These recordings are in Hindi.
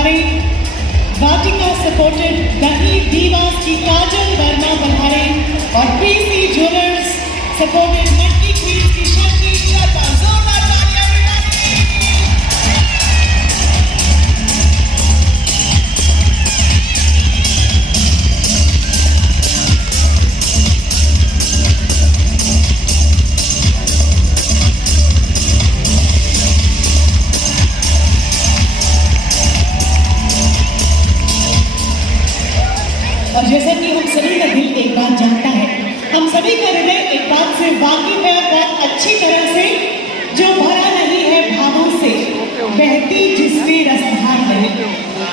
पधारे। वाटिका सपोर्टेड दही दीवास की काजल वर्मा पधारे और पीसी ज्वेलर्स सपोर्टेड मटकी खीर की शक्ति शर्मा। जोरदार तालियां और जैसा कि हम सभी का दिल एक बात जानता है, हम सभी का हृदय एक बात से वाकिफ है बहुत अच्छी तरह से, जो भरा नहीं है भावों से बहती जिसमें रसधार नहीं,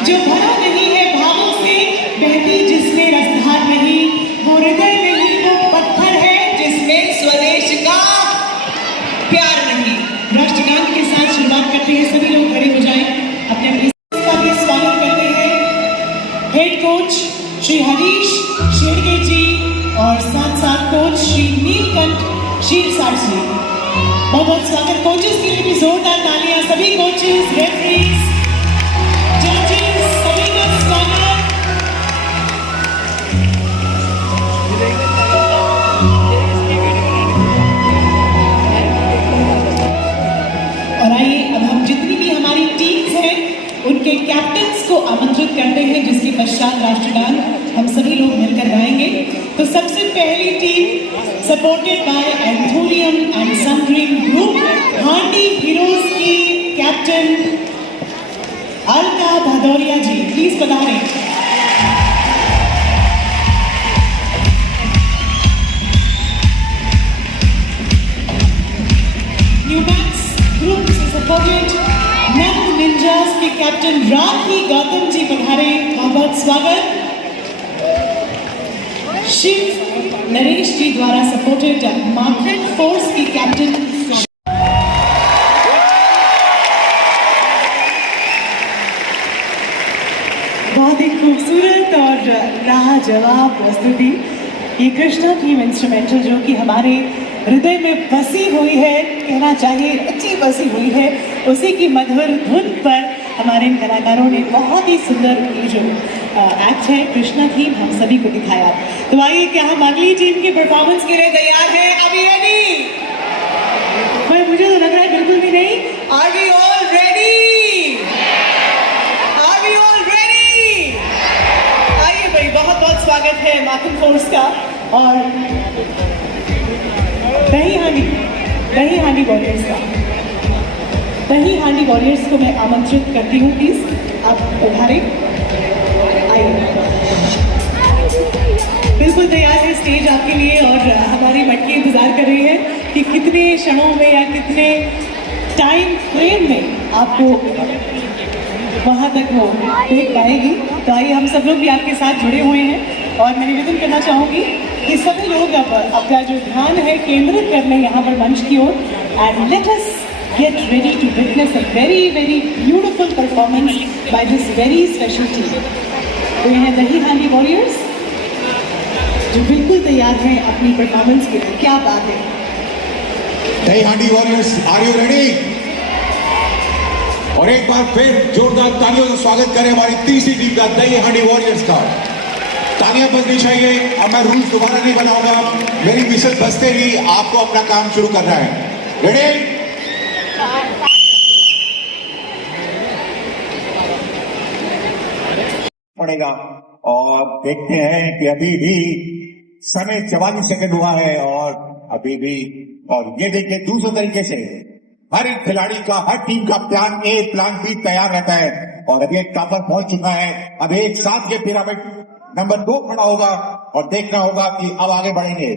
जो भरा नहीं है भावों से बहती जिसमें रसधार नहीं, वो हृदय नहीं वो पत्थर है जिसमें स्वदेश का प्यार नहीं। राष्ट्रगान के साथ शुरुआत करते हैं, सभी लोग खड़े हो जाएं, अपने अपने स्वागत करते हैं हेड कोच श्री हरीश शेरगे जी और साथ साथ कोच श्री नीलकंठ शीरसार जी। बहुत बहुत स्वागत। कोचेस के लिए भी जोरदार तालियां। सभी कोचेस, रेफरीज, जजेस, सभी का स्वागत। और आइए अब हम जितनी भी हमारी टीम्स हैं उनके कैप्टन्स को आमंत्रित करते हैं, जिसके पश्चात राष्ट्रगान हम सभी लोग मिलकर गाएंगे। तो सबसे पहली team supported by anthurium and sundream group, Handi heroes की कैप्टन अलका भदौरिया जी, प्लीज पधारें। न्यूमैक्स ग्रुप से सपोर्टेड नंद निंजास के कैप्टन राखी गौतम जी पधारे, बहुत बहुत स्वागत। शिव नरेश जी द्वारा सपोर्टेड मार्केट फोर्स की कैप्टन बहुत ही खूबसूरत और लाजवाब प्रस्तुति। ये कृष्णा टीम इंस्ट्रूमेंटल जो कि हमारे हृदय में बसी हुई है, कहना चाहिए अच्छी बसी हुई है, उसी की मधुर धुन पर हमारे इन कलाकारों ने बहुत ही सुंदर ये जो एक्ट है कृष्णा थीम हम सभी को दिखाया। तो आइए, क्या हम अगली टीम की परफॉर्मेंस के लिए तैयार हैं? अभी रेडी? पर मुझे तो लग रहा है बिल्कुल भी नहीं। Are we all ready? Are we all ready? आइए भाई, बहुत बहुत स्वागत है मार्केट फोर्स का और दही हांडी वॉरियर्स का। दही हांडी वॉरियर्स को मैं आमंत्रित करती हूँ, प्लीज आप उठारें। बिल्कुल तैयार है स्टेज आपके लिए और हमारी मटकी इंतजार कर रही है कि कितने क्षणों में या कितने टाइम फ्रेम में आपको वहां तक वो देख पाएगी। तो आइए, हम सब लोग भी आपके साथ जुड़े हुए हैं और मैं निवेदन करना चाहूंगी कि सभी लोग अब अपना जो ध्यान है केंद्रित कर लें यहाँ पर मंच की ओर and let us get ready to witness a very very beautiful performance by this very special team. तो ये हैं दही हांडी वॉरियर्स जो बिल्कुल तैयार हैं अपनी परफॉर्मेंस के लिए। क्या बात है। दही हांडी वॉरियर्स, आर यू रेडी? और एक बार फिर जोरदार तालियों से स्वागत करें हमारी तीसरी टीम का, दही हांडी वॉरियर्स का। तालियां बजनी चाहिए। अब मैं रूल्स दोबारा नहीं बनाऊंगा, मेरी विशल बजते ही आपको अपना काम शुरू करना है। रेडी? पड़ेगा और देखते हैं कि अभी भी समय 44 सेकंड हुआ है और अभी भी, और ये देखिए दूसरे तरीके से हर एक खिलाड़ी का, हर टीम का प्लान ए प्लान बी तैयार रहता है और अभी एक टॉपर पहुंच चुका है। अब एक साथ ये पिरामिड नंबर 2 खड़ा होगा और देखना होगा कि अब आगे बढ़ेंगे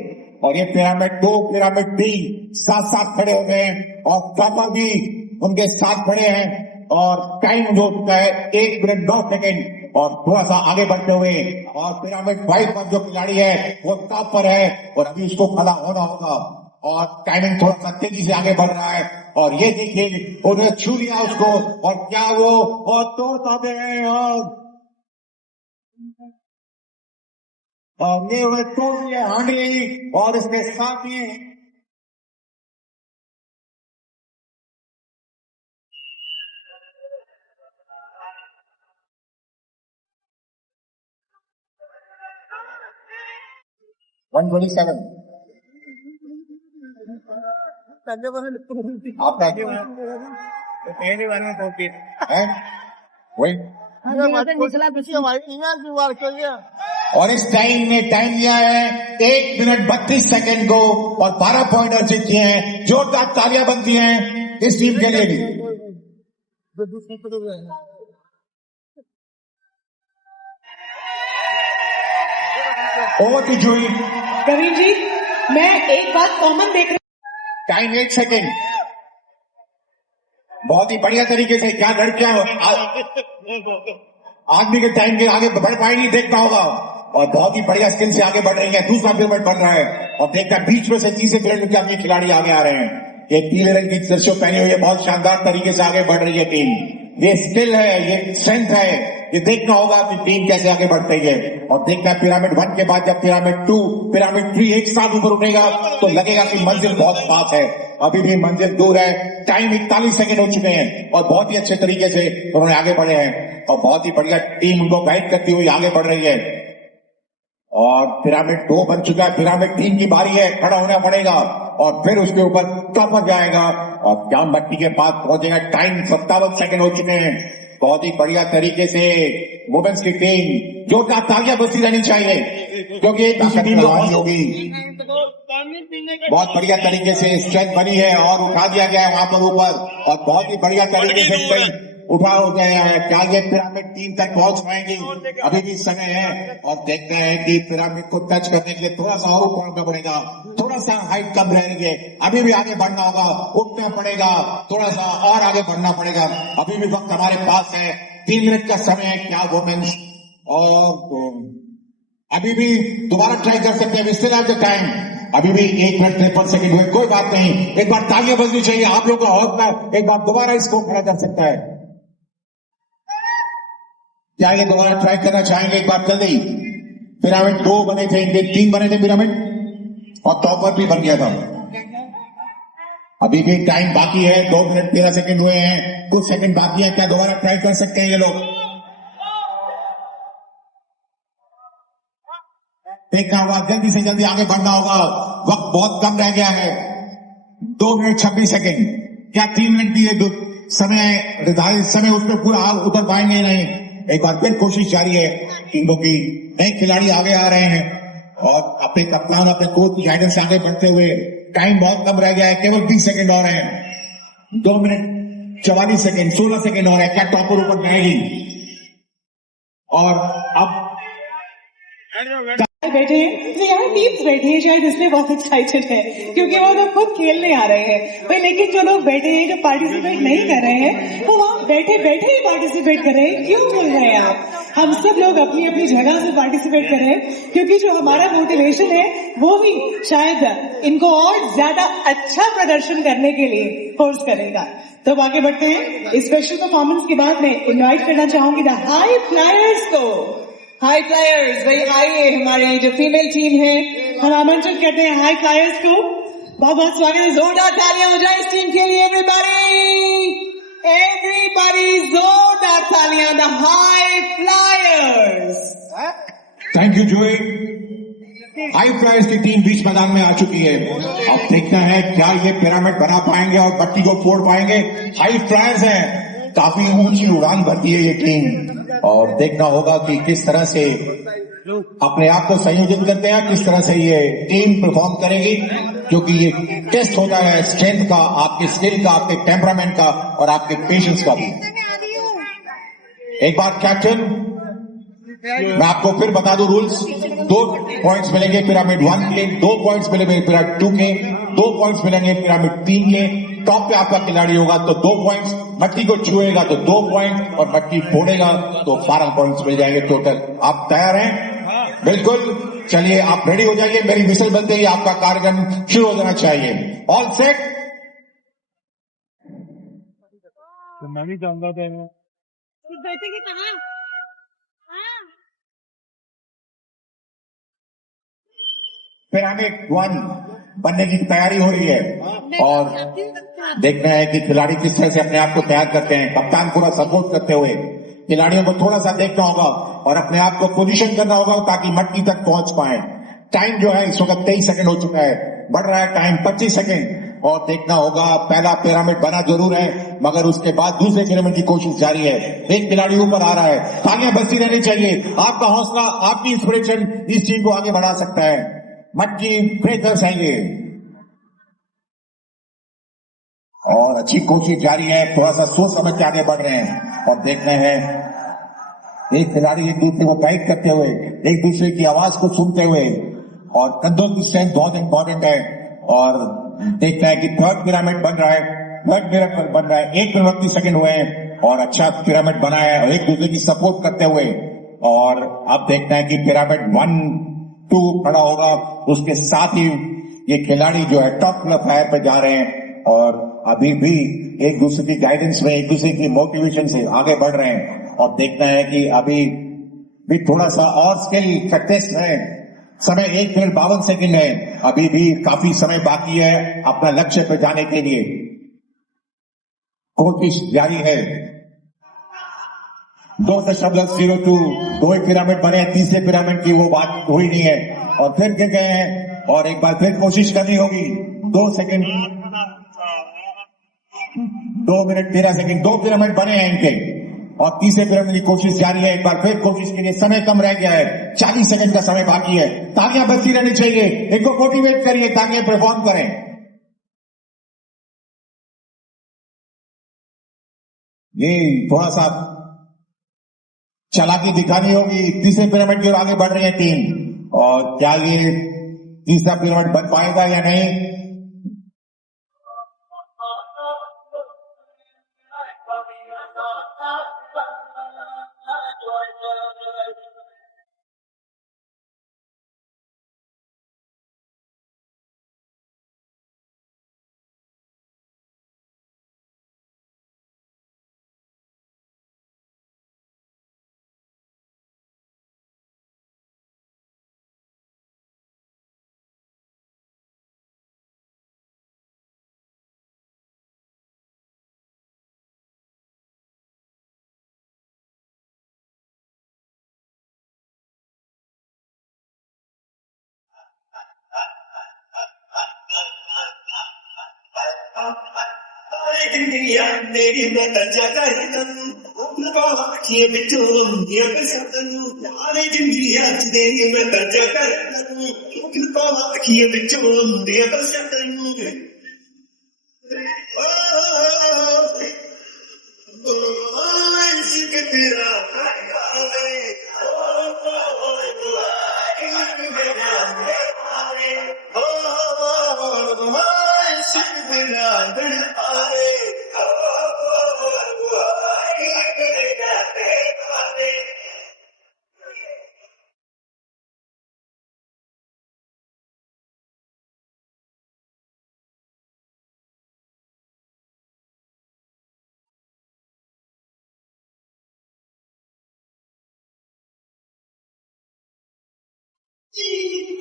और ये पिरामिड 2 पिरामिड 3 साथ साथ खड़े हो गए हैं और टॉपर भी उनके साथ खड़े हैं और टाइम जो होता है 1 मिनट 9 सेकेंड और थोड़ा सा आगे बढ़ते हुए और पिरामिड 5 पर जो खिलाड़ी है वो टॉप पर है और अभी उसको खड़ा होना होगा और टाइमिंग थोड़ा सा तेजी से आगे बढ़ रहा है और ये देखिए उन्होंने छू लिया उसको और क्या वो और तोड़ पाते हैं और ये उन्हें तोड़ लिया हांडी और इसके साथ ही 127 आपका पहली बार में पहुंची है वही। और इस टाइम में टाइम दिया है 1 मिनट 32 सेकंड को और 12 पॉइंट अर्जित किए हैं। जोरदार तालियां बनती हैं इस टीम के लिए भी। ओवर टू जूही। प्रवीण जी, मैं एक बात कॉमन देख रही टाइम 1 सेकंड। बहुत ही बढ़िया तरीके से क्या लड़कियां आदमी के टाइम के आगे बढ़ पाएंगी देखता होगा और बहुत ही बढ़िया स्किल से आगे बढ़ रही है। दूसरा पिरामिड बन रहा है और देखता है बीच में से तीसरे पिरामिड के अपने खिलाड़ी आगे आ रहे हैं। ये पीले रंग की जर्सी पहनी हुई है, बहुत शानदार तरीके से आगे बढ़ रही है टीम। ये स्किल है, ये स्ट्रेंथ है, ये देखना होगा अपनी टीम कैसे आगे बढ़ती है। और देखना है पिरामिड 1 के बाद जब पिरामिड 2 पिरामिड 3 एक साथ ऊपर उठेगा तो लगेगा कि मंजिल बहुत पास है। अभी भी मंजिल दूर है। टाइम 41 सेकंड हो चुके हैं और बहुत ही अच्छे तरीके से उन्होंने आगे बढ़े हैं और बहुत ही बढ़िया टीम उनको गाइड करती हुई आगे बढ़ रही है। और पिरामिड 2 बन चुका है, पिरामिड 3 की बारी है, खड़ा होना पड़ेगा और फिर उसके ऊपर टॉपर जाएगा और क्या मट्टी के पास पहुंचेगा। टाइम 57 सेकंड हो चुके हैं। बहुत ही बढ़िया तरीके से वुमेन्स की टीम जोरदार तालियां बजती रहनी चाहिए क्योंकि एक टीम होगी। बहुत बढ़िया तरीके से स्ट्रेंथ बनी है और उठा दिया गया है वहां पर ऊपर और बहुत ही बढ़िया तरीके से उठा हो गया है। क्या ये पिरामिड 3 तक पहुंच पाएंगी? अभी भी समय है और देखते हैं कि पिरामिड को टच करने के लिए थोड़ा सा और ऊपर उठना पड़ेगा, थोड़ा सा हाइट कम रहेंगे। अभी भी आगे बढ़ना होगा, उठना पड़ेगा, थोड़ा सा और आगे बढ़ना पड़ेगा। अभी भी वक्त हमारे पास है, 3 मिनट का समय है। क्या वुमेन्स और अभी भी दोबारा ट्राई कर सकते हैं, we still have the time. अभी भी 1 मिनट 53 सेकंड हुए, कोई बात नहीं। एक बार तालियां बजनी चाहिए, आप लोगों का हौसला एक बार दोबारा इसको खड़ा कर सकता है। क्या ये दोबारा ट्राई करना चाहेंगे एक बार जल्दी? पिरामिड 2 बने थे, इनके 3 बने थे पिरामिड और टॉपर भी बन गया था। अभी भी टाइम बाकी है, 2 मिनट 13 सेकंड हुए हैं, कुछ सेकंड बाकी है। क्या दोबारा ट्राई कर सकते हैं ये लोग? देखना होगा, जल्दी से जल्दी आगे बढ़ना होगा, वक्त बहुत कम रह गया है। 2 मिनट 26 सेकंड। क्या 3 मिनट की समय निर्धारित समय उसमें पूरा उतर पाएंगे नहीं? एक बार फिर कोशिश जारी है क्योंकि नए खिलाड़ी आगे आ रहे हैं और अपने कप्तान अपने कोच की गाइडेंस से आगे बढ़ते हुए टाइम बहुत कम रह गया है, केवल 20 सेकंड और हैं। 2 मिनट 44 सेकंड, 16 सेकंड और है। क्या टॉपर ऊपर जाएगी? और अब बैठे हैं तो यहाँ टीम्स बैठी है, शायद इसलिए बहुत एक्साइटेड है क्योंकि वो लोग खुद खेलने आ रहे हैं भाई। लेकिन जो लोग बैठे हैं, जो पार्टिसिपेट नहीं कर रहे हैं, वो वहाँ बैठे बैठे ही पार्टिसिपेट कर रहे हैं। क्यों बोल रहे हैं आप? हम सब लोग अपनी अपनी जगह से पार्टिसिपेट कर रहे हैं क्योंकि जो हमारा मोटिवेशन है वो भी शायद इनको और ज्यादा अच्छा प्रदर्शन करने के लिए फोर्स करेगा। तो अब आगे बढ़ते हैं। इस स्पेशल परफॉर्मेंस के बाद मैं इन्वाइट करना चाहूंगी द हाई फ्लायर्स को। हाई फ्लायर्स भाई आइए, हमारी जो फीमेल टीम है, हम आमंत्रित करते हैं हाई फ्लायर्स को। बहुत बहुत स्वागत है, जोरदार तालियां हो जाए इस टीम के लिए। एवरीबॉडी जोरदार तालियां, the high flyers. Thank you Juhi. High flyers की टीम बीच मैदान में आ चुकी है। अब देखना है क्या ये पिरामिड बना पाएंगे और बट्टी को फोड़ पाएंगे। हाई फ्लायर्स है, काफी ऊंची उड़ान भरती है ये टीम और देखना होगा कि किस तरह से अपने आप को संयोजित करते हैं, किस तरह से ये टीम परफॉर्म करेगी क्योंकि ये टेस्ट होता है स्ट्रेंथ का, आपके स्किल का, आपके टेम्परामेंट का और आपके पेशेंस का भी। एक बार कैप्टन मैं आपको फिर बता दूं रूल्स। 2 पॉइंट्स मिलेंगे पिरामिड 1 के, 2 पॉइंट्स मिलेंगे पिरामिड 2 के, 2 पॉइंट्स मिलेंगे पिरामिड 3 के। टॉप पे आपका खिलाड़ी होगा तो 2 पॉइंट्स, मट्टी को छुएगा तो 2 पॉइंट्स और मट्टी फोड़ेगा तो 12 पॉइंट्स मिल जाएंगे टोटल। आप तैयार हैं? बिल्कुल, चलिए आप रेडी हो जाइए। मेरी विसल बनते ही आपका कार्यक्रम शुरू हो जाना चाहिए। All set? मैं भी चाहूंगा पिरामिड 1 बनने की तैयारी हो रही है और देखना है कि खिलाड़ी किस तरह से अपने आप को तैयार करते हैं। कप्तान पूरा सपोर्ट करते हुए खिलाड़ियों को थोड़ा सा देखना होगा और अपने आप को पोजीशन करना होगा ताकि मट्टी तक पहुंच पाए। टाइम जो है इस वक्त 23 सेकंड हो चुका है, बढ़ रहा है टाइम 25 सेकंड। और देखना होगा, पहला पिरामिड बना जरूर है, मगर उसके बाद दूसरे पिरामिड की कोशिश जारी है। एक खिलाड़ी ऊपर आ रहा है, तालियां बजती रहनी चाहिए। आपका हौसला, आपकी इंस्पिरेशन इस टीम को आगे बढ़ा सकता है। मटकी ब्रेकर्स हैं ये, और अच्छी कोशिश जारी है, थोड़ा सा सोच समझ के आगे बढ़ रहे हैं। और देख रहे हैं एक खिलाड़ी एक दूसरे को गाइड करते हुए, एक दूसरे की आवाज को सुनते हुए, और कंधों की स्ट्रेंथ बहुत इंपॉर्टेंट है। और देखता है कि थर्ड पिरामिड बन रहा है, थर्ड पिरामिड बन रहा है। 1 मिनट 30 सेकंड हुए हैं और अच्छा पिरामिड बना है, और एक दूसरे की सपोर्ट करते हुए। और अब देखते हैं कि पिरामिड 1, 2 खड़ा होगा, उसके साथ ही ये खिलाड़ी जो है टॉप फायर पे जा रहे हैं, और अभी भी एक दूसरे की गाइडेंस में, एक दूसरे की मोटिवेशन से आगे बढ़ रहे हैं। और देखना है कि अभी भी थोड़ा सा और स्किल प्रैक्टिस है। समय 1 मिनट 52 सेकंड है, अभी भी काफी समय बाकी है अपना लक्ष्य पे जाने के लिए। कोशिश जारी है। 2.02, 2 ही पिरामिड बने, तीसरे पिरामिड की वो बात हुई नहीं है, और फिर गिर गए हैं, और एक बार फिर कोशिश करनी होगी। 2 सेकंड, 2 मिनट 13 सेकंड, 2 पिरामिड बने हैं इनके, और तीसरे पिरामिड की कोशिश जारी है। एक बार फिर कोशिश के लिए समय कम रह गया है, 40 सेकंड का समय बाकी है। तालियां बजती रहनी चाहिए, इनको मोटिवेट करिए ताकि ये परफॉर्म करें। ये थोड़ा सा चालाकी दिखानी होगी। तीसरे पिरामिड की ओर आगे बढ़ रही है टीम, और क्या ये तीसरा पिरामिड बन पाएगा या नहीं?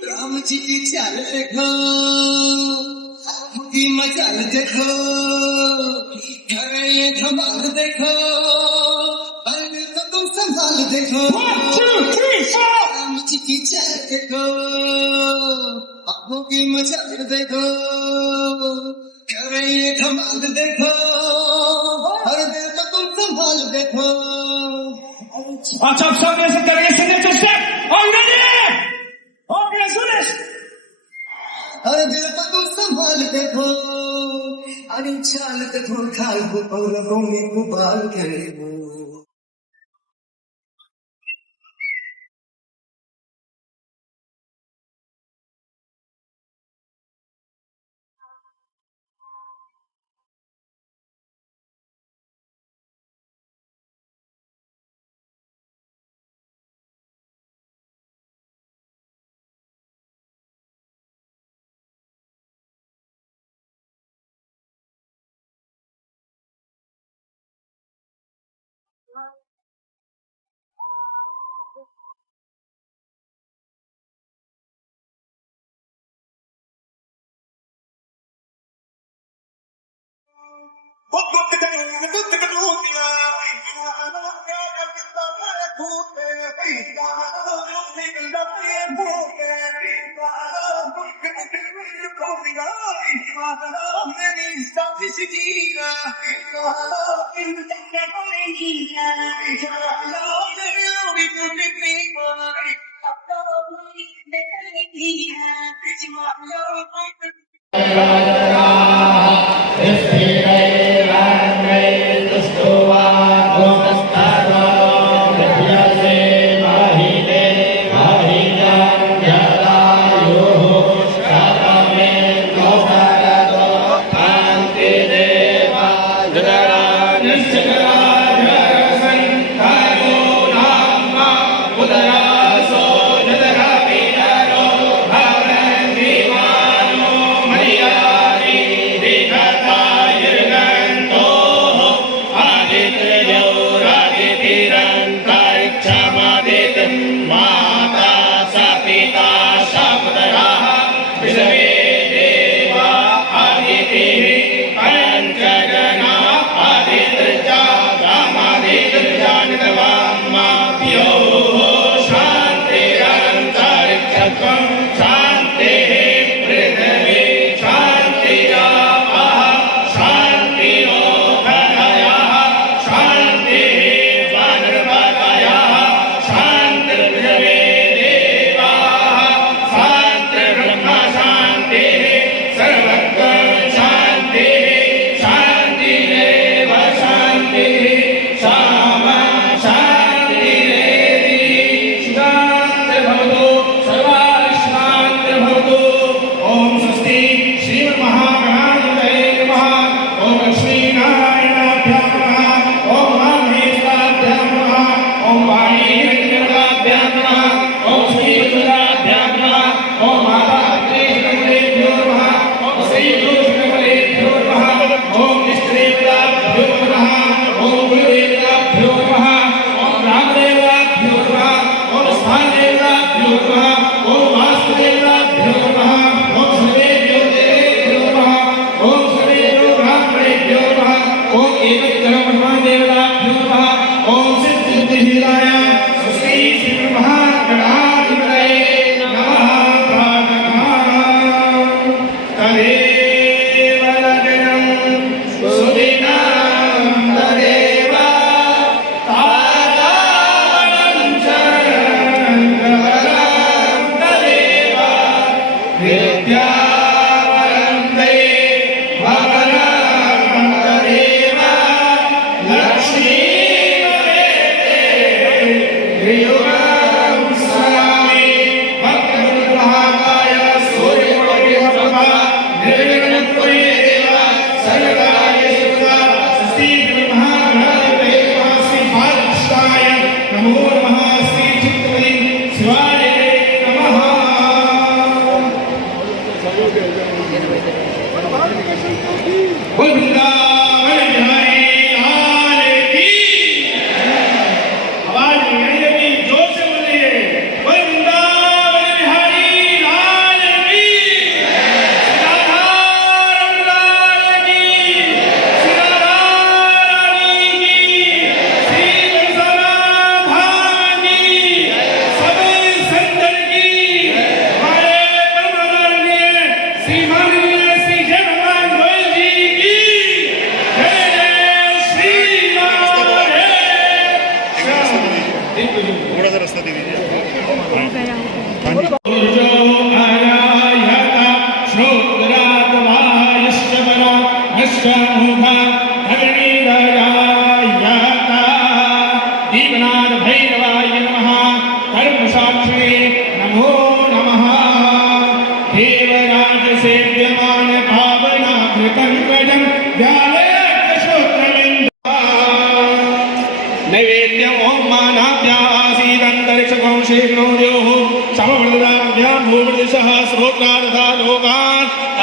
राम जी की चाल देखो, आपकी मचाल देखो, करे ये धमाल देखो, अरे तो तुम संभाल देखो। 1, 2, 3, 4 राम जी की चाल देखो, आपकी मचाल देखो, करे ये धमाल देखो, अरे तो तुम संभाल देखो। अच्छा, आप सब ऐसे करेंगे सिग्नेचर स्टेप। और रेडी? ओके, सुरेश। अरे दिल को तुम संभाल देखो, अरे चाल देखो, खाल को और रगों में उबाल के।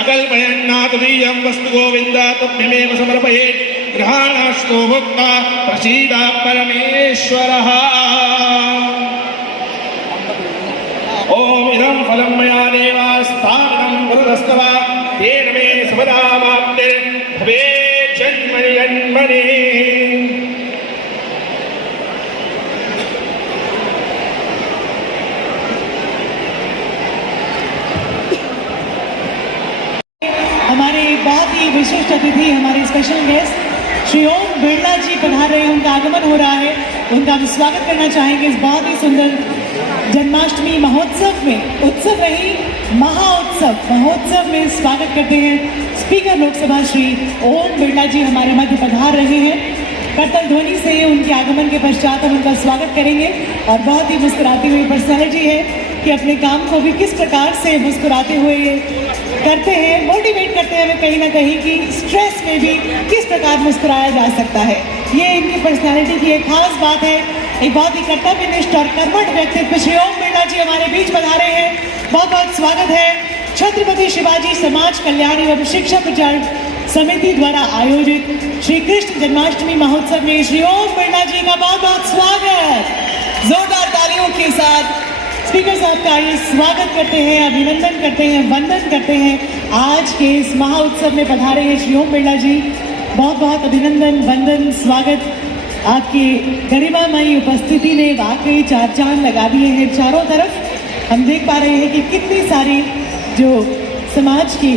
अकल्पयन्नातदीयं वस्तु गोविन्द तुभ्यमेव समर्पयेत् ग्रहाणास्तु भुक्ता प्रसीद परमेश्वरः। ओम इदं फलं मया देवा स्थापितं गुरुरस्तव तेन मे सर्वदामाप्तिर्भवेत् जन्मनि जन्मनि। हमारे स्पेशल गेस्ट श्री ओम बिरला जी पधार रहे हैं, उनका आगमन हो रहा है। उनका हम स्वागत करना चाहेंगे इस बहुत ही सुंदर जन्माष्टमी महोत्सव में। उत्सव नहीं, महाउत्सव महोत्सव में स्वागत करते हैं। स्पीकर लोकसभा श्री ओम बिरला जी हमारे मध्य पधार रहे हैं। करतल ध्वनि से उनके आगमन के पश्चात हम उनका स्वागत करेंगे। और बहुत ही मुस्कुराती हुई पर्सनैलिटी है कि अपने काम को भी किस प्रकार से मुस्कुराते हुए करते हैं, मोटिवेट करते हैं हमें कहीं ना कहीं कि स्ट्रेस में भी किस प्रकार मुस्कुराया जा सकता है। ये इनकी पर्सनैलिटी की एक खास बात है। एक बहुत ही कर्तव्यनिष्ठ और कर्मठ व्यक्तित्व श्री ओम बिरला जी हमारे बीच पधारे हैं। बहुत बहुत स्वागत है। छत्रपति शिवाजी समाज कल्याण एवं शिक्षा प्रचार समिति द्वारा आयोजित श्री कृष्ण जन्माष्टमी महोत्सव में श्री ओम बिरला जी का बहुत बहुत स्वागत। जोरदार तालियों के साथ स्पीकर साहब का ये स्वागत करते हैं, अभिनंदन करते हैं, वंदन करते हैं। आज के इस महाउत्सव में पधारे हैं श्री ओम बिरला जी। बहुत बहुत अभिनंदन, वंदन, स्वागत। आपकी गरिमामयी उपस्थिति ने वाकई चार चांद लगा दिए हैं चारों तरफ। हम देख पा रहे हैं कि कितनी सारी जो समाज की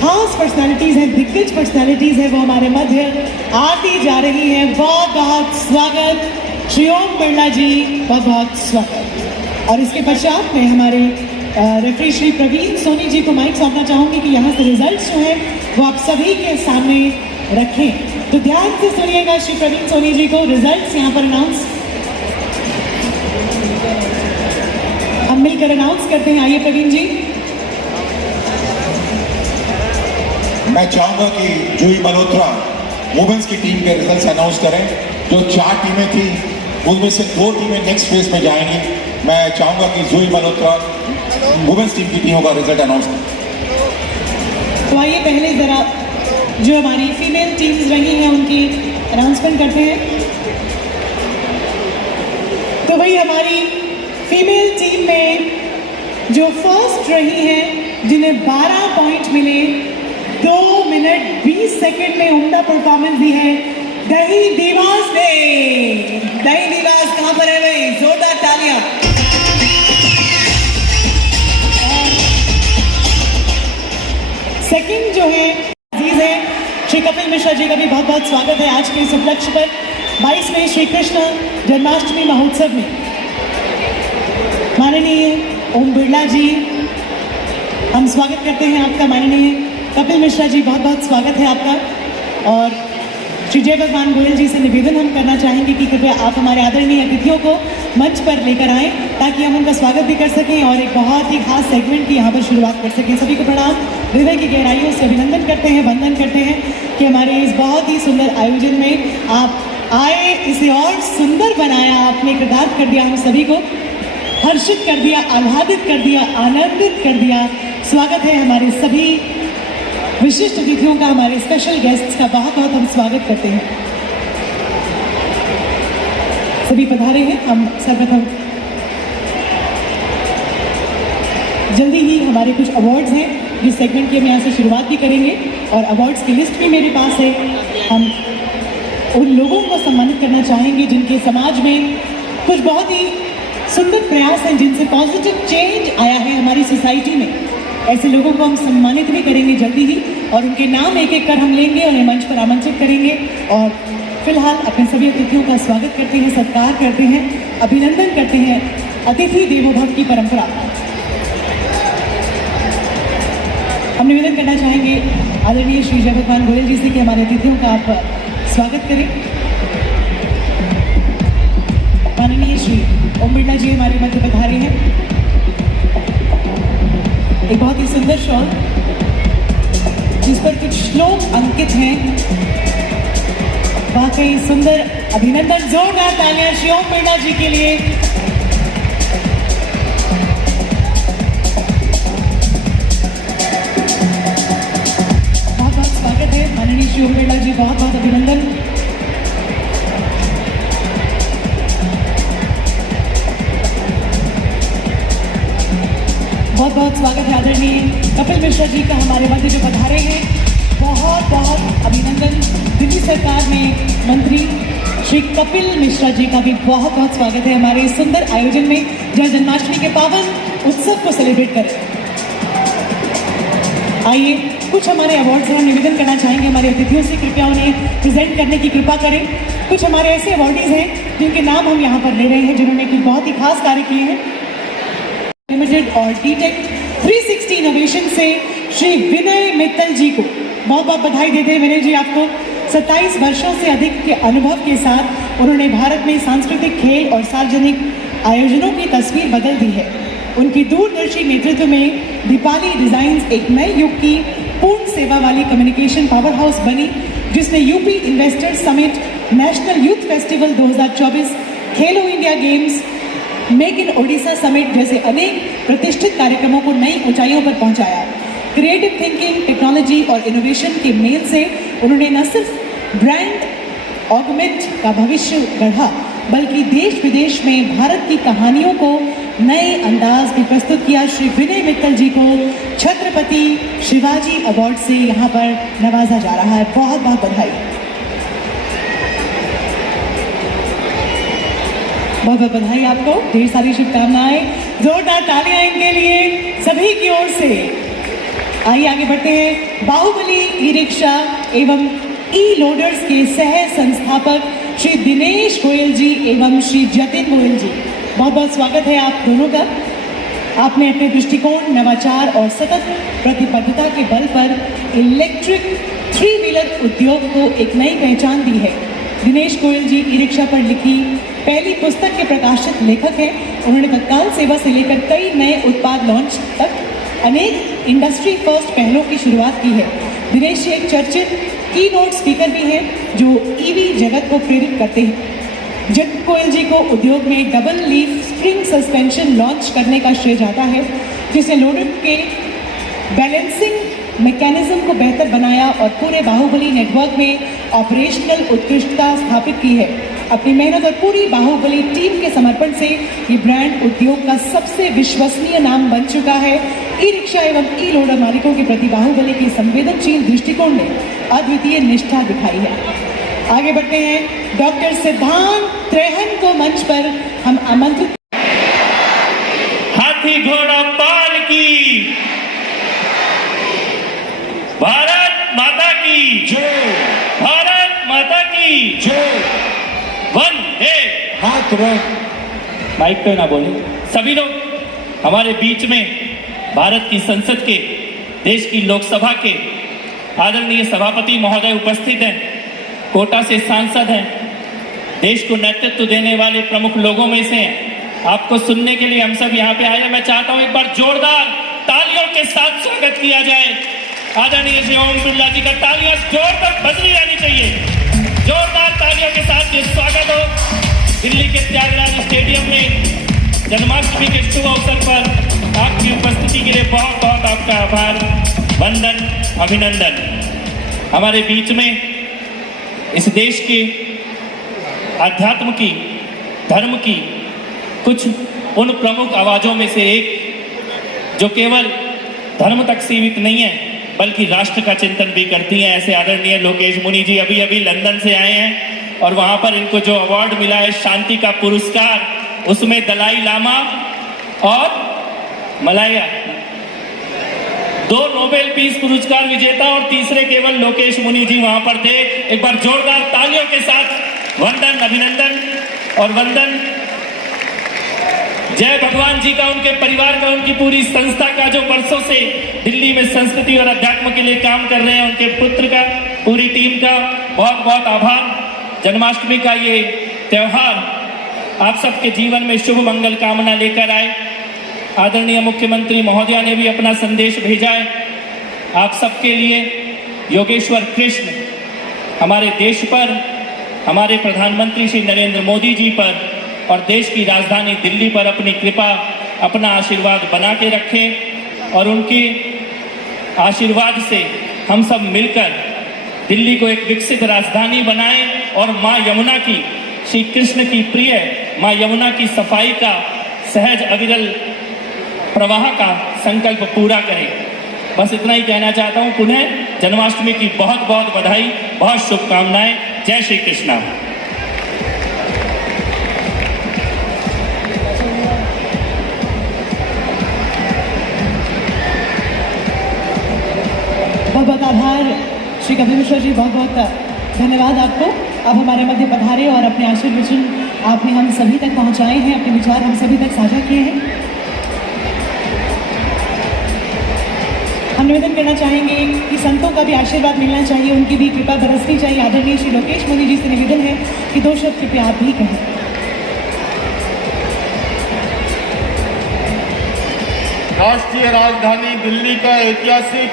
खास पर्सनालिटीज हैं, दिग्गज पर्सनालिटीज हैं, वो हमारे मध्य आती जा रही हैं। बहुत बहुत स्वागत श्री ओम बिरला जी, बहुत बहुत स्वागत। और इसके पश्चात में हमारे रेफरी श्री प्रवीण सोनी जी को माइक सौंपना चाहूंगी कि यहाँ से रिजल्ट्स जो है वो आप सभी के सामने रखें। तो ध्यान से सुनिएगा, श्री प्रवीण सोनी जी को रिजल्ट्स यहाँ पर अनाउंस हम मिलकर अनाउंस करते हैं। आइए प्रवीण जी। मैं चाहूंगा कि जूही मल्होत्रा वुमेन्स की टीम के रिजल्ट्स अनाउंस करें। जो 4 टीमें थी उनमें से 2 टीमें नेक्स्ट फेज में जाएंगी। मैं चाहूंगा कि जूही मल्होत्रा वुमेन्स टीम की टीमों का रिजल्ट अनाउंस करें। तो आइए पहले जरा जो हमारी फीमेल टीम्स रही हैं उनकी अनाउंसमेंट करते हैं। तो भाई हमारी फीमेल टीम में जो फर्स्ट रही हैं, जिन्हें 12 पॉइंट मिले, 2 मिनट 20 सेकंड में उम्दा परफॉर्मेंस दी है, दही दीवास ने। दही दीवास कहां पर है भाई? जोरदार तालियां। सेकंड जो है अजीज है श्री कपिल मिश्रा जी का भी बहुत बहुत स्वागत है आज के इस उपलक्ष्य पर 22वें श्री कृष्ण जन्माष्टमी महोत्सव में। माननीय ओम बिरला जी, हम स्वागत करते हैं आपका। माननीय कपिल मिश्रा जी, बहुत बहुत स्वागत है आपका। और श्री जय भगवान गोयल जी से निवेदन हम करना चाहेंगे कि कृपया आप हमारे आदरणीय अतिथियों को मंच पर लेकर आएं ताकि हम उनका स्वागत भी कर सकें और एक बहुत ही खास सेगमेंट की यहाँ पर शुरुआत कर सकें। सभी को प्रणाम, हृदय की गहराइयों से अभिनंदन करते हैं, वंदन करते हैं कि हमारे इस बहुत ही सुंदर आयोजन में आप आए, इसे और सुंदर बनाया आपने, कृतार्थ कर दिया हम सभी को, हर्षित कर दिया, आह्लादित कर दिया, आनंदित कर दिया। स्वागत है हमारे सभी विशिष्ट अतिथियों का, हमारे स्पेशल गेस्ट्स का बहुत बहुत हम स्वागत करते हैं। सभी पधारे हैं। हम सर्वप्रथम जल्दी ही हमारे कुछ अवार्ड्स हैं जिस सेगमेंट की हम यहाँ से शुरुआत भी करेंगे और अवार्ड्स की लिस्ट भी मेरे पास है। हम उन लोगों को सम्मानित करना चाहेंगे जिनके समाज में कुछ बहुत ही सुंदर प्रयास हैं, जिनसे पॉजिटिव चेंज आया है हमारी सोसाइटी में। ऐसे लोगों को हम सम्मानित भी करेंगे जल्दी ही और उनके नाम एक एक कर हम लेंगे, उन्हें मंच पर आमंत्रित करेंगे। और फिलहाल अपने सभी अतिथियों का स्वागत करते हैं, सत्कार करते हैं, अभिनंदन करते हैं। अतिथि देवो भव की परंपरा हम निवेदन करना चाहेंगे आदरणीय श्री जय भगवान गोयल जी से कि हमारे अतिथियों का आप स्वागत करें। माननीय श्री ओम बिरला जी हमारे मध्य पधारे हैं। एक बहुत ही सुंदर शॉल जिस पर कुछ श्लोक अंकित हैं, वाकई सुंदर। अभिनंदन, जोरदार तालियां श्री ओम बिरला जी के लिए। बहुत बहुत स्वागत है माननीय श्री ओम बिरला जी, बहुत बहुत अभिनंदन। बहुत बहुत स्वागत है आदरणीय कपिल मिश्रा जी का हमारे मध्य जो पधारे हैं। बहुत बहुत अभिनंदन। दिल्ली सरकार में मंत्री श्री कपिल मिश्रा जी का भी बहुत बहुत स्वागत है हमारे इस सुंदर आयोजन में, जहाँ जन्माष्टमी के पावन उत्सव को सेलिब्रेट करें। आइए कुछ हमारे अवार्ड्स हैं, हम निवेदन करना चाहेंगे हमारे अतिथियों से कृपया उन्हें प्रेजेंट करने की कृपा करें। कुछ हमारे ऐसे अवार्डीज हैं जिनके नाम हम यहाँ पर ले रहे हैं, जिन्होंने कुछ बहुत ही खास कार्य किए हैं। लिमिटेड और टीटेक 360 इनोवेशन से श्री विनय मित्तल जी को बहुत बहुत बधाई देते हैं। विनय जी, आपको 27 वर्षों से अधिक के अनुभव के साथ उन्होंने भारत में सांस्कृतिक, खेल और सार्वजनिक आयोजनों की तस्वीर बदल दी है। उनकी दूरदर्शी नेतृत्व में दीपाली डिजाइन्स एक नए युग की पूर्ण सेवा वाली कम्युनिकेशन पावर हाउस बनी, जिसने UP investors summit, national youth festival 2024, Khelo India games, make in Odisha summit जैसे अनेक प्रतिष्ठित कार्यक्रमों को नई ऊंचाइयों पर पहुंचाया। क्रिएटिव थिंकिंग, टेक्नोलॉजी और इनोवेशन के मेल से उन्होंने न सिर्फ ब्रांड ऑगमेंट का भविष्य गढ़ा, बल्कि देश विदेश में भारत की कहानियों को नए अंदाज में प्रस्तुत किया। श्री विनय मित्तल जी को छत्रपति शिवाजी अवार्ड से यहाँ पर नवाजा जा रहा है। बहुत बहुत बधाई, बहुत बहुत बधाई आपको, ढेर सारी शुभकामनाएं, जोरदार तालियां इनके लिए सभी की ओर से। आइए आगे बढ़ते हैं। बाहुबली ई रिक्शा एवं ई लोडर्स के सह संस्थापक श्री दिनेश गोयल जी एवं श्री जतिन गोयल जी, बहुत बहुत स्वागत है आप दोनों का। आपने अपने दृष्टिकोण, नवाचार और सतत प्रतिबद्धता के बल पर इलेक्ट्रिक 3 व्हीलर उद्योग को एक नई पहचान दी है। दिनेश गोयल जी ई रिक्शा पर लिखी पहली पुस्तक के प्रकाशित लेखक हैं। उन्होंने तत्काल सेवा से लेकर कई नए उत्पाद लॉन्च तक अनेक इंडस्ट्री फर्स्ट पहलों की शुरुआत की है। दिनेश जी एक चर्चित की नोट स्पीकर भी हैं जो ईवी जगत को प्रेरित करते हैं। जतिन गोयल जी को उद्योग में double leaf spring suspension launch करने का श्रेय जाता है, जिसने लोडर के बैलेंसिंग मैकेनिज्म को बेहतर बनाया और पूरे बाहुबली नेटवर्क में ऑपरेशनल उत्कृष्टता स्थापित की है। अपनी मेहनत और पूरी बाहुबली टीम के समर्पण से ये ब्रांड उद्योग का सबसे विश्वसनीय नाम बन चुका है। ई रिक्शा एवं ई लोडर मालिकों के प्रति बाहुबली के संवेदनशील दृष्टिकोण ने अद्वितीय निष्ठा दिखाई है। आगे बढ़ते हैं। डॉक्टर सिद्धांत त्रेहन को मंच पर हम आमंत्रित। हाथी घोड़ा पाल की, भारत माता की जय, भारत माता की जय, वंदे मातरम। माइक पे ना बोले। सभी लोग हमारे बीच में भारत की संसद के, देश की लोकसभा के आदरणीय सभापति महोदय उपस्थित हैं, कोटा से सांसद हैं, देश को नेतृत्व देने वाले प्रमुख लोगों में से हैं। आपको सुनने के लिए हम सब यहाँ पे आए हैं। मैं चाहता हूँ एक बार जोरदार तालियों के साथ स्वागत किया जाए। आदरणीय श्री ओम बिरला जी का तालियां जोर तक बजनी रहनी चाहिए। जोरदार तालियों के साथ ये स्वागत हो। दिल्ली के त्यागराज स्टेडियम में जन्माष्टमी के शुभ अवसर पर आपकी उपस्थिति के लिए बहुत बहुत आपका आभार, वंदन, अभिनंदन। हमारे बीच में इस देश के अध्यात्म की, धर्म की कुछ उन प्रमुख आवाजों में से एक जो केवल धर्म तक सीमित नहीं है बल्कि राष्ट्र का चिंतन भी करती हैं, ऐसे आदरणीय लोकेश मुनि जी अभी अभी लंदन से आए हैं और वहां पर इनको जो अवार्ड मिला है शांति का पुरस्कार, उसमें दलाई लामा और मलाया, 2 नोबेल पीस पुरस्कार विजेता और तीसरे केवल लोकेश मुनि जी वहां पर थे। एक बार जोरदार तालियों के साथ वंदन, अभिनंदन और वंदन। जय भगवान जी का, उनके परिवार का, उनकी पूरी संस्था का जो वर्षों से दिल्ली में संस्कृति और अध्यात्म के लिए काम कर रहे हैं, उनके पुत्र का, पूरी टीम का बहुत बहुत आभार। जन्माष्टमी का ये त्योहार आप सबके जीवन में शुभ मंगल कामना लेकर आए। आदरणीय मुख्यमंत्री महोदया ने भी अपना संदेश भेजा है आप सबके लिए। योगेश्वर कृष्ण हमारे देश पर, हमारे प्रधानमंत्री श्री नरेंद्र मोदी जी पर और देश की राजधानी दिल्ली पर अपनी कृपा, अपना आशीर्वाद बना के रखें और उनके आशीर्वाद से हम सब मिलकर दिल्ली को एक विकसित राजधानी बनाएं और माँ यमुना की, श्री कृष्ण की प्रिय माँ यमुना की सफाई का, सहज अविरल प्रवाह का संकल्प पूरा करें। बस इतना ही कहना चाहता हूँ। पुनः जन्माष्टमी की बहुत बहुत बधाई, बहुत शुभकामनाएं। जय श्री कृष्णा। बहुत बहुत आभार श्री कपिल मिश्रा जी, बहुत बहुत धन्यवाद आपको। अब हमारे मध्य पधारे और अपने आशीर्वचन आपने हम सभी तक पहुंचाए हैं, अपने विचार हम सभी तक साझा किए हैं। हम निवेदन करना चाहेंगे कि संतों का भी आशीर्वाद मिलना चाहिए, उनकी भी कृपा बरसनी चाहिए। आदरणीय श्री लोकेश मोदी जी से निवेदन है कि 2 शब्द कृपया आप भी कहें। राष्ट्रीय राजधानी दिल्ली का ऐतिहासिक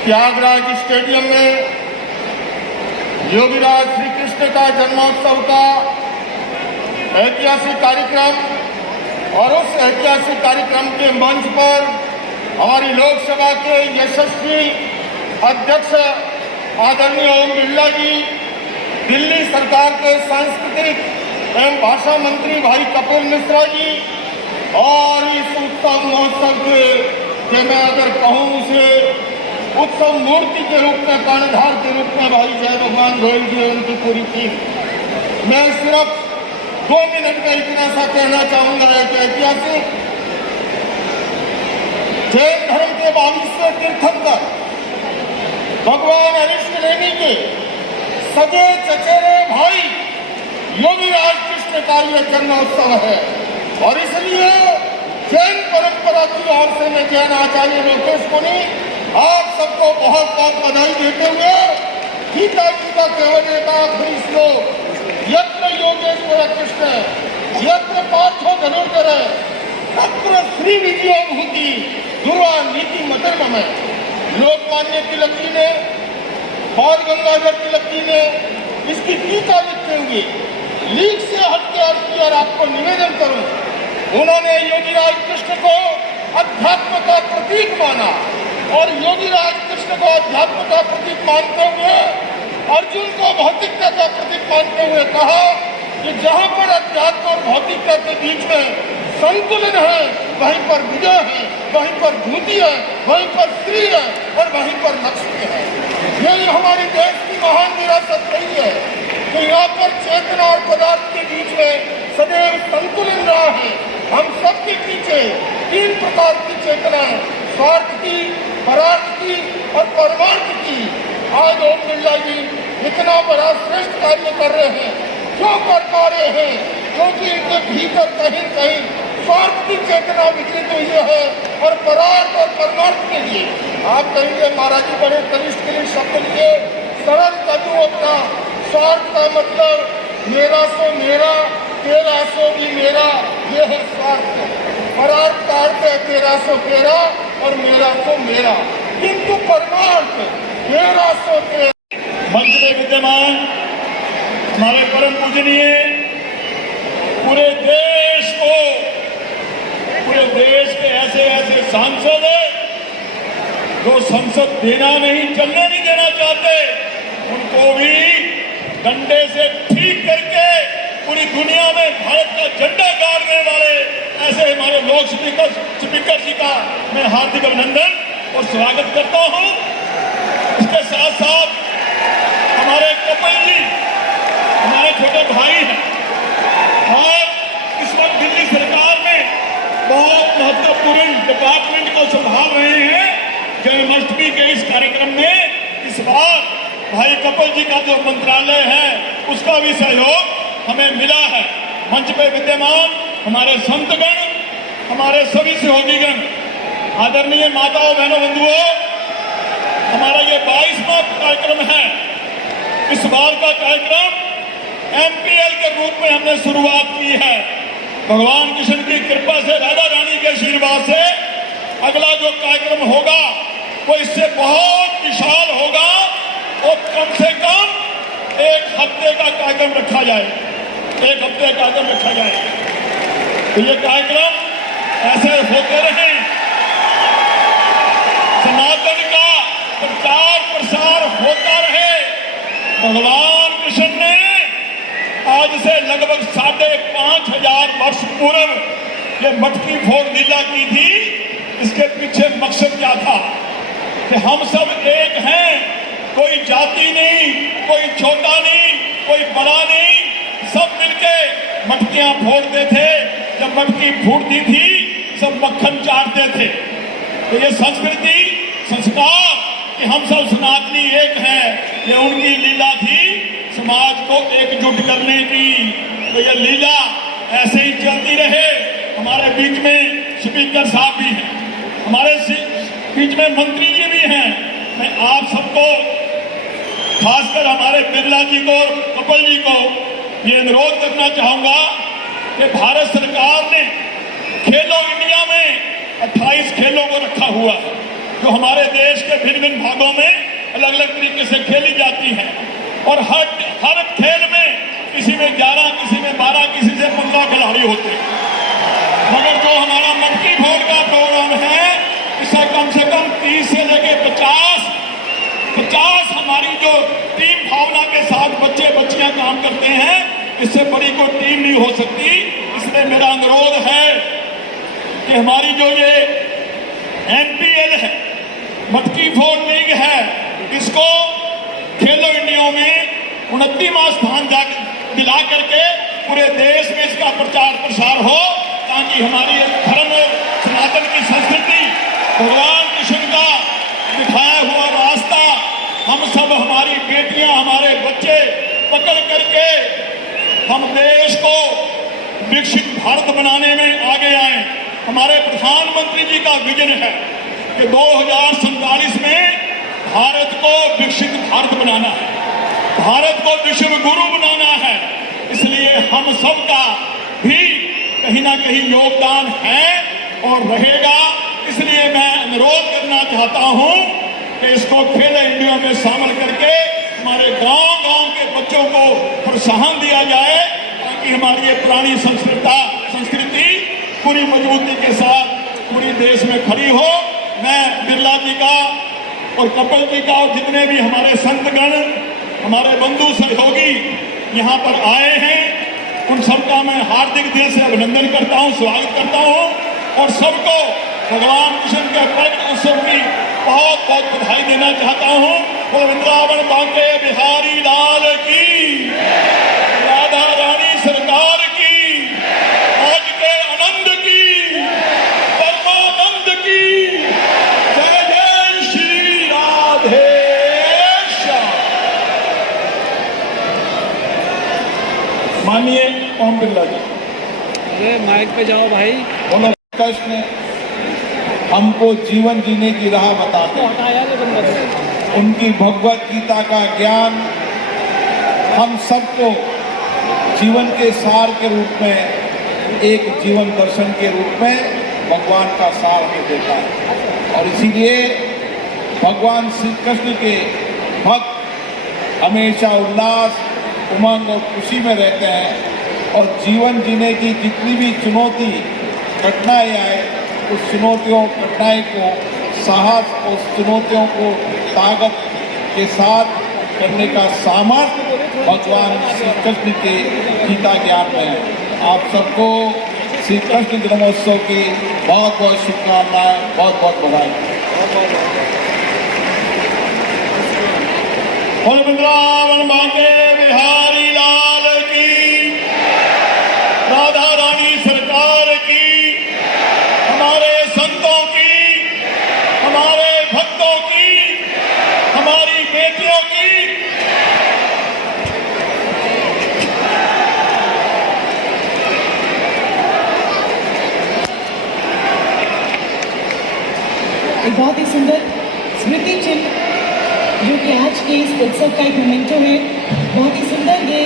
त्यागराज स्टेडियम में योगीराज श्री कृष्ण का जन्मोत्सव का ऐतिहासिक कार्यक्रम और उस ऐतिहासिक कार्यक्रम के मंच पर हमारी लोकसभा के यशस्वी अध्यक्ष आदरणीय ओम बिरला जी, दिल्ली सरकार के सांस्कृतिक एवं भाषा मंत्री भाई कपिल मिश्रा जी और इस उत्सव महोत्सव के मैं अगर कहूँ उसे उत्सव मूर्ति के रूप में, कर्णधार के रूप में भाई जय भगवान गोयल जी और उनकी पूरी टीम। मैं सिर्फ 2 मिनट में इतना सा कहना चाहूंगा कि ऐतिहासिक जैन धर्म के 22वें तीर्थंकर भगवान अरिष्ट नेमी के सगे चचेरे भाई योगीराज कृष्ण का यह जन्मोत्सव है और इसलिए जैन परंपरा की ओर से मैं जैन आचार्य लोकेश मुनि आप सबको बहुत बहुत बधाई देते हुए गीता जी का केवल एक आखिरी श्लोक यत्र योगेश्वर कृष्ण यत्र पार्थो धनुर्धर तत्र श्री विजयो भूति दुर्वा नीति मदर्म में लोकमान्य तिलक जी ने और गंगाधर तिलक जी ने इसकी टीका लिखते हुए लीक से हटके अर्थ किया और आपको निवेदन करूं, उन्होंने योगीराज कृष्ण को अध्यात्म का प्रतीक माना और योगीराज कृष्ण को अध्यात्म का प्रतीक मानते हुए अर्जुन को भौतिकता का प्रतीक मानते हुए कहा कि जहां पर अध्यात्म और भौतिकता के बीच में संतुलन है वहीं पर विजय है, वहीं पर भूति है, वहीं पर स्त्री है और वहीं पर लक्ष्मी है। यही हमारे देश की महान विरासत रही है कि यहाँ पर चेतना और पदार्थ के बीच में सदैव संतुलन रहा है। हम सबके पीछे 3 प्रकार की चेतना है, स्वार्थ की, परार्थ की और परमार्थ की। आज ओम बिरला जी इतना बड़ा श्रेष्ठ कार्य कर रहे हैं, क्यों कर पा रहे हैं? क्योंकि इनके भीतर कहीं कहीं स्वार्थ की चेतना विकसित हुई है और परार्थ और परमार्थ के लिए आप कहेंगे महाराज जी बड़े कनिष्ठ शब्द लिए सरल कर दूं अपना। स्वार्थ का मतलब मेरा सो मेरा, तेरा सो भी मेरा, ये है स्वार्थ। परार्थ का अर्थ है तेरा सो तेरा और मेरा सो मेरा, किंतु परमार्थ तेरा सो तेरा। मंच में विद्यमान हमारे परम पूजनीय पूरे देश के ऐसे ऐसे सांसद जो संसद देना नहीं, चलने नहीं देना चाहते, उनको भी डंडे से ठीक करके पूरी दुनिया में भारत का झंडा गाड़ने वाले ऐसे हमारे लोक स्पीकर जी का मैं हार्दिक अभिनंदन और स्वागत करता हूं। इसके साथ साथ हमारे कपिल जी हमारे छोटे भाई हैं और इस वक्त दिल्ली सरकार में बहुत महत्वपूर्ण डिपार्टमेंट को संभाल रहे हैं। जन्माष्टमी के इस कार्यक्रम में इस बार भाई कपिल जी का जो मंत्रालय है उसका भी सहयोग हमें मिला है। मंच पे विद्यमान हमारे संतगण, हमारे सभी सहयोगीगण, आदरणीय माताओं बहनों बंधुओं, हमारा ये 22वां कार्यक्रम है। इस बार का कार्यक्रम MPL के रूप में हमने शुरुआत की है। भगवान कृष्ण की कृपा से, राधा रानी के आशीर्वाद से अगला जो कार्यक्रम होगा वो इससे बहुत विशाल होगा और कम से कम 1 हफ्ते का कार्यक्रम रखा जाए, 1 हफ्ते का कार्यक्रम रखा जाए। तो ये कार्यक्रम ऐसे होते रहे, सनातन का प्रचार प्रसार होता रहे। भगवान कृष्ण ने आज से लगभग 5,500 वर्ष पूर्व ये मटकी फोड़ लीला की थी। इसके पीछे मकसद क्या था कि हम सब एक हैं, कोई जाति नहीं, कोई छोटा नहीं, कोई बड़ा नहीं, सब मिलके मटकियां फोड़ते थे। जब मटकी फूटती थी सब मक्खन चाटते थे। तो ये संस्कृति, संस्कार कि हम सब सनातनी एक हैं, ये उनकी लीला थी समाज को एकजुट करने की। तो ये लीला ऐसे ही चलती रहे। हमारे बीच में स्पीकर साहब भी हैं, हमारे बीच में मंत्री जी भी हैं। मैं आप सबको, खासकर हमारे बिरला जी को और कपिल जी को ये अनुरोध करना चाहूंगा कि भारत सरकार ने खेलो इंडिया में 28 खेलों को रखा हुआ है, जो हमारे देश के भिन्न भिन्न भागों में अलग अलग तरीके से खेली जाती हैं। और हर खेल में किसी में 11, किसी में 12, किसी से 15 खिलाड़ी होते हैं। मगर जो हमारा मटकी फोड़ का प्रोग्राम है, इससे कम 30 से लेके 50 हमारी जो टीम भावना के साथ बच्चे बच्चियां काम करते हैं, इससे बड़ी कोई टीम नहीं हो सकती। इसलिए मेरा अनुरोध है कि हमारी जो ये NPL है, मटकी फोड़ लीग है, इसको खेलो इंडिया में 29वां स्थान दिला करके पूरे देश में इसका प्रचार प्रसार हो, ताकि हमारी धर्म सनातन की संस्कृति, भगवान कृष्ण का दिखाया हुआ रास्ता हम सब, हमारी बेटियां, हमारे बच्चे पकड़ करके हम देश को विकसित भारत बनाने में आगे आए। हमारे प्रधानमंत्री जी का विजन है कि 2047 में भारत को विकसित भारत बनाना है, भारत को विश्व गुरु बनाना है। इसलिए हम सबका भी कहीं ना कहीं योगदान है और रहेगा। इसलिए मैं अनुरोध करना चाहता हूं कि इसको खेलो इंडिया में शामिल करके हमारे गांव-गांव के बच्चों को प्रोत्साहन दिया जाए, ताकि हमारी ये पुरानी संस्कृति पूरी मजबूती के साथ पूरी देश में खड़ी हो। मैं बिरला जी का और कपिल जी का और जितने भी हमारे संतगण, हमारे बंधु सहयोगी यहाँ पर आए हैं, उन सबका मैं हार्दिक दिल से अभिनंदन करता हूँ, स्वागत करता हूँ और सबको भगवान कृष्ण के प्रकट उत्सव की बहुत बहुत बधाई देना चाहता हूँ। और वृंदावन बांके बिहारी लाल की, राधा रानी सरकार की, आज के आनंद की, परमानंद की, जय जय श्री राधे श्याम। मानिए ओम बिरला जी। अरे माइक पे जाओ भाई। बोलो। कृष्ण हमको जीवन जीने की राह बताते हैं, उनकी भगवत गीता का ज्ञान हम सबको जीवन के सार के रूप में, एक जीवन दर्शन के रूप में भगवान का सार हमें देता है। और इसीलिए भगवान श्री कृष्ण के भक्त हमेशा उल्लास, उमंग और खुशी में रहते हैं। और जीवन जीने की जितनी भी चुनौती, कठिनाई आए, उस चुनौतियों, कठिनाई को साहस, उस चुनौतियों को ताकत के साथ करने का सामर्थ्य भगवान श्री कृष्ण के गीता ज्ञान में है। आप सबको श्री कृष्ण जन्मोत्सव की बहुत बहुत शुभकामनाएं, बहुत बहुत बधाई। और वृंदावन बांके बिहारी लाल की, राधा रानी सरकार की, हमारे संतों की, हमारे भक्तों की, हमारी बेटियों की। एक बहुत ही सुंदर स्मृति चिन्ह जो कि आज के इस उत्सव का एक मोमेंटो है। बहुत ही सुंदर ये